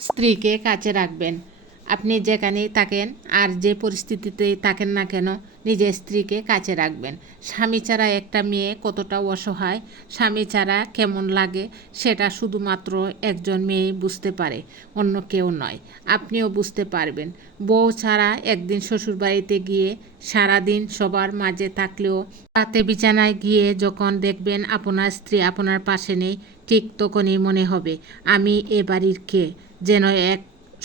স্ত্রীকে কাছে রাখবেন। আপনি যেখানেই থাকেন আর যে পরিস্থিতিতেই থাকেন না কেন, নিজের স্ত্রীকে কাছে রাখবেন। স্বামী ছাড়া একটা মেয়ে কতটা অসহায়, স্বামী ছাড়া কেমন লাগে, সেটা শুধুমাত্র একজন মেয়েই বুঝতে পারে, অন্য কেউ নয়। আপনিও বুঝতে পারবেন। বউ ছাড়া একদিন শ্বশুরবাড়িতে গিয়ে সারাদিন সবার মাঝে থাকলেও রাতে বিছানায় গিয়ে যখন দেখবেন আপনার স্ত্রী আপনার পাশে নেই, ঠিক তখনই মনে হবে আমি এ বাড়ির কে, যেন এক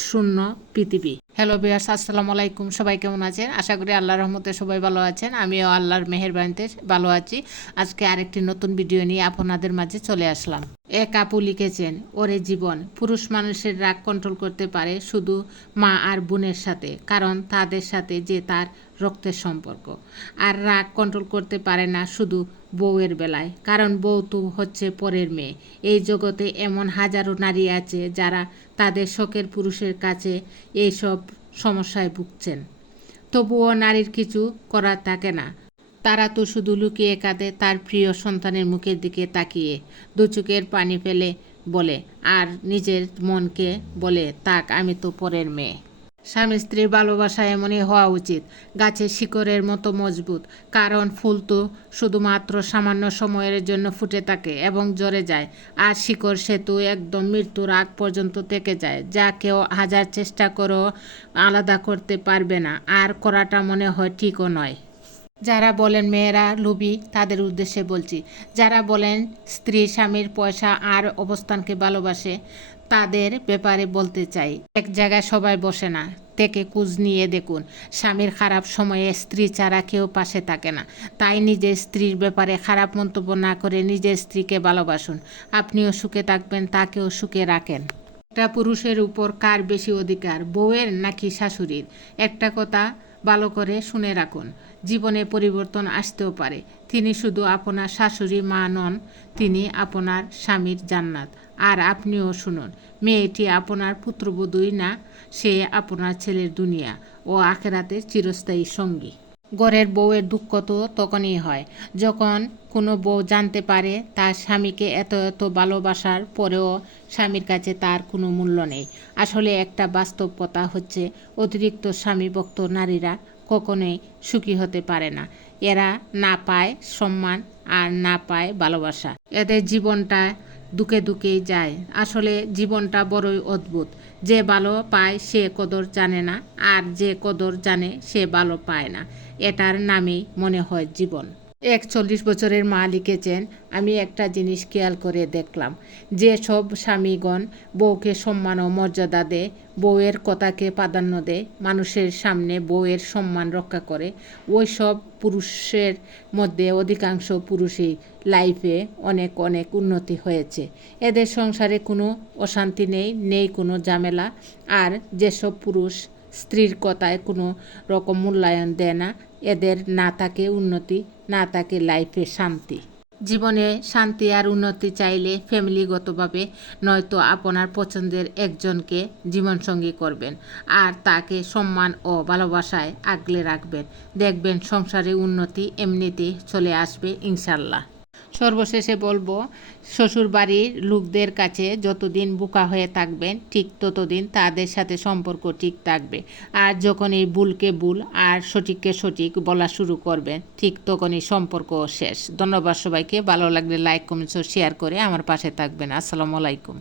শূন্য পৃথিবী। হ্যালো ভিউয়ার্স, আসসালামু আলাইকুম। সবাই কেমন আছেন? আশা করি আল্লাহর রহমতে সবাই ভালো আছেন। আমিও আল্লাহর মেহেরবানিতে ভালো আছি। আজকে আরেকটি নতুন ভিডিও নিয়ে আপনাদের মাঝে চলে আসলাম। এক আপু লিখেছেন, ওরে জীবন, পুরুষ মানুষের রাগ কন্ট্রোল করতে পারে শুধু মা আর বোনের সাথে, কারণ তাদের সাথে যে তার রক্তের সম্পর্ক। আর রাগ কন্ট্রোল করতে পারে না শুধু বউয়ের বেলায়, কারণ বউ তো হচ্ছে পরের মেয়ে। এই জগতে এমন হাজারো নারী আছে যারা তাদের শখের পুরুষের কাছে এইসব সমস্যায় ভুগছেন, তবুও নারীর কিছু করার থাকে না। তারা তো শুধু লুকিয়ে কাঁদে তার প্রিয় সন্তানের মুখের দিকে তাকিয়ে, দু চোখের পানি ফেলে বলে, আর নিজের মনকে বলে, তাক আমি তো পরের মেয়ে। স্বামী স্ত্রীর ভালোবাসা এমনই হওয়া উচিত, গাছের শিকড়ের মতো মজবুত, কারণ ফুল তো শুধুমাত্র সামান্য সময়ের জন্য ফুটে থাকে এবং ঝরে যায়, আর শিকড় সেতু একদম মৃত্যুর আগ পর্যন্ত থেকে যায়, যা কেউ হাজার চেষ্টা করেও আলাদা করতে পারবে না, আর করাটা মনে হয় ঠিকও নয়। যারা বলেন মেয়েরা লোভী, তাদের উদ্দেশ্যে বলছি। যারা বলেন স্ত্রী স্বামীর পয়সা আর অবস্থানকে ভালোবাসে, তাদের ব্যাপারে বলতে চাই, এক জায়গায় সবাই বসে না। থেকে কুজ নিয়ে দেখুন, স্বামীর খারাপ সময়ে স্ত্রী ছাড়া কেউ পাশে থাকে না। তাই নিজের স্ত্রীর ব্যাপারে খারাপ মন্তব্য না করে নিজের স্ত্রীকে ভালোবাসুন। আপনিও সুখে থাকবেন, তাকেও সুখে রাখেন। একটা পুরুষের উপর কার বেশি অধিকার, বউয়ের নাকি শাশুড়ির? একটা কথা ভালো করে শুনে রাখুন, জীবনে পরিবর্তন আসতেও পারে। তিনি শুধু আপনার শাশুড়ি মা নন, তিনি আপনার স্বামীর জান্নাত। আর আপনিও শুনুন, মেয়েটি আপনার পুত্রবধূই না, সে আপনার ছেলের দুনিয়া ও আখেরাতের চিরস্থায়ী সঙ্গী। ঘরের বউয়ের দুঃখ তো তখনই হয় যখন কোনো বউ জানতে পারে তার স্বামীকে এত এত ভালোবাসার পরেও স্বামীর কাছে তার কোনো মূল্য নেই। আসলে একটা বাস্তব কথা হচ্ছে, অতিরিক্ত স্বামীভক্ত নারীরা কখনোই সুখী হতে পারে না। এরা না পায় সম্মান আর না পায় ভালোবাসা। এদের জীবনটা দুঃখে দুঃখেই যায়। আসলে জীবনটা বড়ই অদ্ভুত। যে ভালো পায় সে কদর জানে না, আর যে কদর জানে সে ভালো পায় না। এটার নামেই মনে হয় জীবন। 41 বছরের মা লিখেছেন, আমি একটা জিনিস খেয়াল করে দেখলাম, যে সব স্বামীগণ বউকে সম্মান ও মর্যাদা দেয়, বউয়ের কথাকে প্রাধান্য দেয়, মানুষের সামনে বউয়ের সম্মান রক্ষা করে, ওই সব পুরুষের মধ্যে অধিকাংশ পুরুষই লাইফে অনেক অনেক উন্নতি হয়েছে। এদের সংসারে কোনো অশান্তি নেই, নেই কোনো ঝামেলা। আর যেসব পুরুষ স্ত্রীর কথায় কোনো রকম মূল্যায়ন দেয় না, এদের না থাকে উন্নতি, না থাকে লাইফে শান্তি। জীবনে শান্তি আর উন্নতি চাইলে ফ্যামিলিগতভাবে নয়তো আপনার পছন্দের একজনকে জীবনসঙ্গী করবেন, আর তাকে সম্মান ও ভালোবাসায় আগলে রাখবেন। দেখবেন সংসারে উন্নতি এমনিতেই চলে আসবে ইনশাল্লাহ। সর্বশেষে বলবো, শ্বশুর বাড়ির লোকদের কাছে যতদিন বোকা হয়ে থাকবেন, ঠিক ততদিন তাদের সাথে সম্পর্ক ঠিক থাকবে। আর যখন এই ভুলকে ভুল আর সঠিককে সঠিক বলা শুরু করবেন, ঠিক তখনই সম্পর্ক শেষ। ধন্যবাদ সবাইকে। ভালো লাগলে লাইক কমেন্টস ও শেয়ার করে আমার পাশে থাকবেন। আসসালামু আলাইকুম।